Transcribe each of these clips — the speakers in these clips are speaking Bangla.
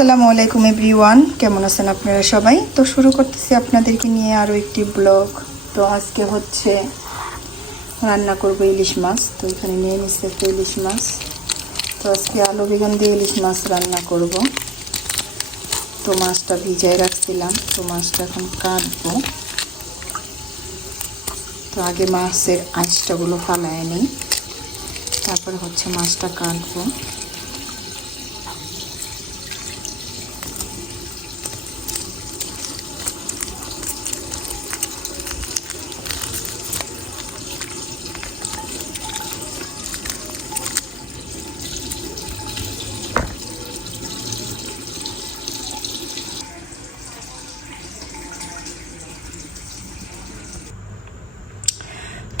আসসালামু আলাইকুম এভরিওয়ান, কেমন আছেন আপনারা সবাই? তো শুরু করতেছি আপনাদেরকে নিয়ে আরও একটি ব্লগ। তো আজকে হচ্ছে রান্না করব ইলিশ মাছ। তো এখানে নিয়ে নিচ্ছে একটা ইলিশ মাছ। তো আজকে আলু বেগুন দিয়ে ইলিশ মাছ রান্না করব। তো মাছটা ভিজায় রাখছিলাম, তো মাছটা এখন কাটবো। তো আগে মাছের আঁশটাগুলো ফালায় নিই, তারপরে হচ্ছে মাছটা কাটবো।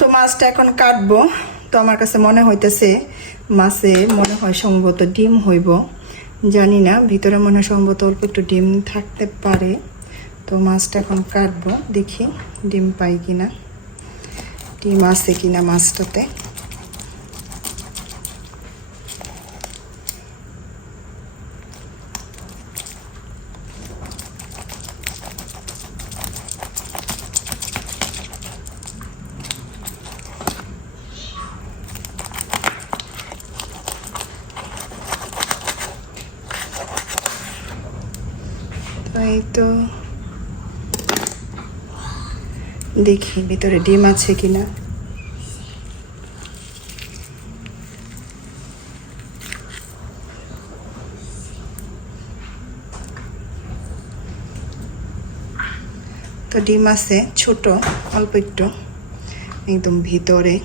তো মাছটা এখন কাটবো। তো আমার কাছে মনে হইতেছে মাছে মনে হয় সম্ভবত ডিম হইব, জানি না, ভিতরে মনে হয় সম্ভবত অল্প একটু ডিম থাকতে পারে। তো মাছটা এখন কাটবো, দেখি ডিম পাই কিনা, ডিম আছে কিনা মাছটাতে। এই তো দেখি ভিতরে ডিম আছে কিনা। তো ডিম আছে, ছোট অল্প একটু, একদম ভিতরে।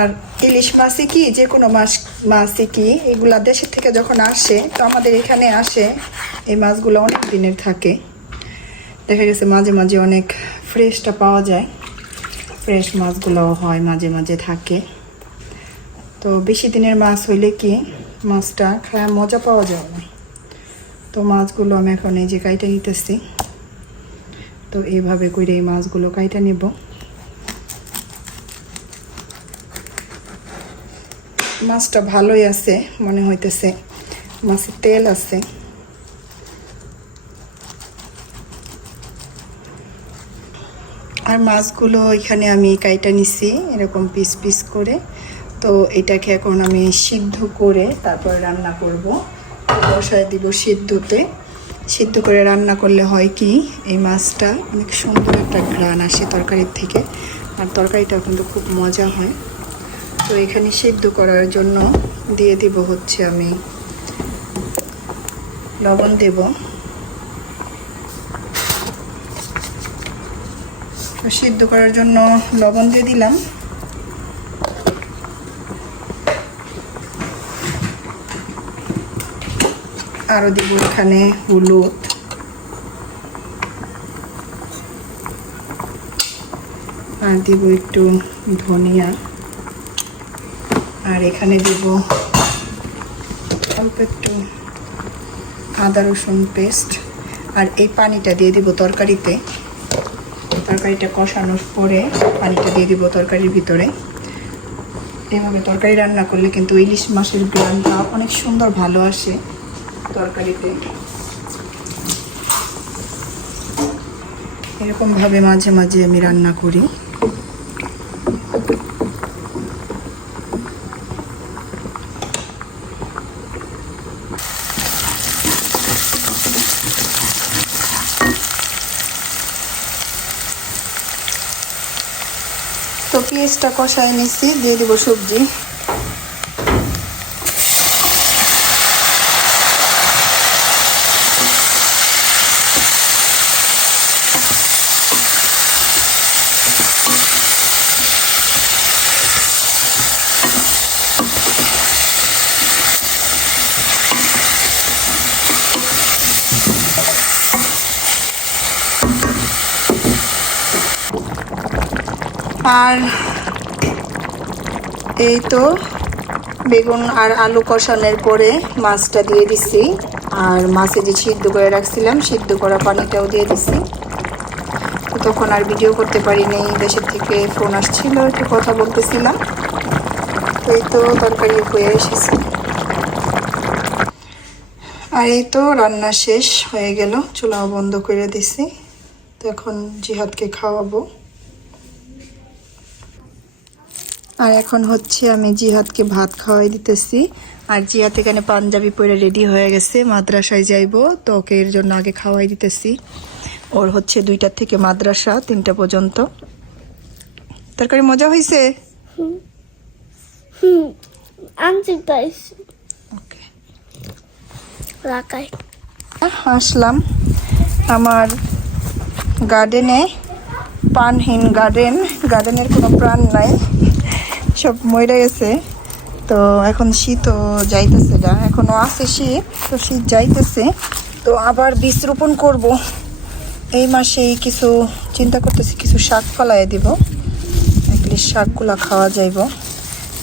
আর ইলিশ মাছই কি, যে কোনো মাছই কি, এগুলা দেশের থেকে যখন আসে, তো আমাদের এখানে আসে এই মাছগুলো অনেক দিনের থাকে। দেখা গেছে মাঝে মাঝে অনেক ফ্রেশটা পাওয়া যায়, ফ্রেশ মাছগুলো হয় মাঝে মাঝে থাকে। তো বেশি দিনের মাছ হইলে কি মাছটা খায় মজা পাওয়া যায় না। তো মাছগুলো আমি এখন এই যে কাইটা নিতেছি। তো এইভাবে করে এই মাছগুলো কাইটা নেব। মাছটা ভালোই আছে মনে হইতেছে, মাছের তেল আছে। আর মাছগুলো এখানে আমি কাইটা নিছি এরকম পিস পিস করে। তো এটাকে এখন আমি সিদ্ধ করে তারপর রান্না করব। বসায় দিব সিদ্ধতে। সিদ্ধ করে রান্না করলে হয় কি, এই মাছটা অনেক সুন্দর একটা ঘ্রাণ আসে তরকারির থেকে, আর তরকারিটাও কিন্তু খুব মজা হয়। তো এখানে সিদ্ধ করার জন্য দিয়ে দিব হচ্ছে আমি লবণ দেব। সিদ্ধ করার জন্য লবণ দিয়ে দিলাম। আরও দিব এখানে হলুদ, আর দিব একটু ধনিয়া, আর এখানে দিব অল্প একটু আদা রসুন পেস্ট। আর এই পানিটা দিয়ে দিব তরকারিতে। তরকারিটা কষানোর পরে পানিটা দিয়ে দিব তরকারির ভিতরে। এভাবে তরকারি রান্না করলে কিন্তু ইলিশ মাছের গ্রানটা অনেক সুন্দর ভালো আসে তরকারিতে। এরকমভাবে মাঝে মাঝে আমি রান্না করি। তো পেঁয়াজটা কষায় নিচ্ছি, দিয়ে দিব সবজি। আর এই তো বেগুন আর আলু কষানোর পরে মাছটা দিয়ে দিছি। আর মাছে যে সিদ্ধ করে রাখছিলাম সিদ্ধ করা পানিটাও দিয়ে দিছি। তো তখন আর ভিডিও করতে পারিনি, দেশের থেকে ফোন আসছিল, একটু কথা বলতেছিলাম। তো এই তো তরকারি হয়ে এসেছে, আর এই তো রান্না শেষ হয়ে গেল, চুলাও বন্ধ করে দিছি। তো এখন জিহাদকে খাওয়াবো। আর এখন হচ্ছে আমি জিহাদকে ভাত খাওয়াই দিতেছি। আর জিহাদ এখানে পাঞ্জাবি পরে রেডি হয়ে গেছে, মাদ্রাসায় যাইবো, তো ওকে এর জন্য আগে খাওয়াই দিতেছি। ওর হচ্ছে 2টা থেকে মাদ্রাসা, 3টা পর্যন্ত। তরকারি মজা হয়েছে? ওকে, আসলাম আমার গার্ডেনে, প্রাণহীন গার্ডেনের কোনো প্রাণ নাই, সব মরে গেছে। তো এখন শীতও যাইতেছে না, এখনো আছে শীত, তো শীত যাইতেছে। তো আবার বীজ রোপণ করব এই মাসেই, কিছু চিন্তা করতেছি, কিছু শাক ফলাই দিব, এগুলি শাকগুলা খাওয়া যাইব।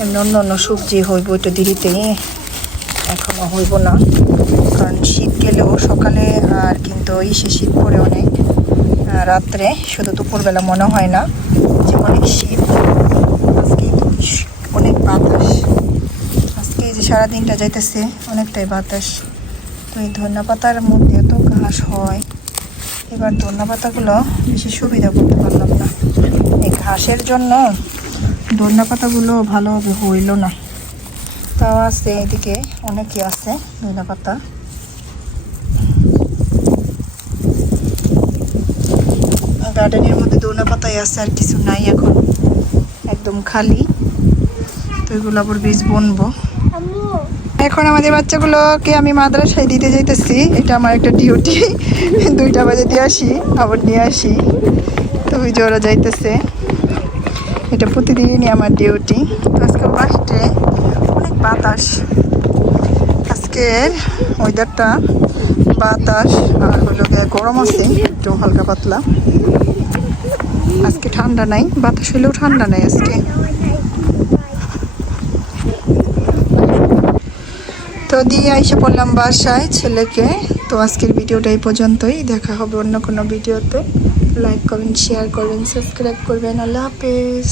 এমনি অন্য অন্য সবজি হইব একটু দেরিতেই, এখনো হইব না, কারণ শীত গেলেও সকালে আর কিন্তু শীত পড়ে অনেক, রাত্রে, শুধু দুপুরবেলা মনে হয় না যে অনেক শীত। আজকে অনেক বাতাস, আজকে যে সারাদিনটা যাইতেছে অনেকটাই বাতাস। তো এই ধনিয়া পাতার মধ্যে এত ঘাস হয়, এবার ধনিয়া পাতাগুলো বেশি সুবিধা করতে পারলাম না, এই ঘাসের জন্য ধনিয়া পাতাগুলো ভালোভাবে হইল না। তাও আছে এদিকে অনেকই আছে ধনিয়া পাতা। গার্ডেনের মধ্যে ধনিয়া পাতাই আছে, আর কিছু নাই, এখন একদম খালি। তো এগুলো আবার বীজ বুনবো। এখন আমাদের বাচ্চাগুলোকে আমি মাদ্রাসায় দিতে যাইতেছি, এটা আমার একটা ডিউটি। 2টা বাজে দিয়ে আসি, আবার নিয়ে আসি, তো ওই যে ওরা যাইতেছে, এটা প্রতিদিনই আমার ডিউটি। তো আজকে বাসে অনেক বাতাস, আজকের ওয়েদারটা বাতাস আর হলো গরম আছে একটু হালকা পাতলা, আজকে ঠান্ডা নাই, বাতাস হলেও ঠান্ডা নাই আজকে। তো দিয়ে এসে পড়লাম বাসায় ছেলেকে। তো আজকের ভিডিওটা এই পর্যন্তই, দেখা হবে অন্য কোনো ভিডিওতে। লাইক করবেন, শেয়ার করবেন, সাবস্ক্রাইব করবেন। আল্লাহ হাফেজ।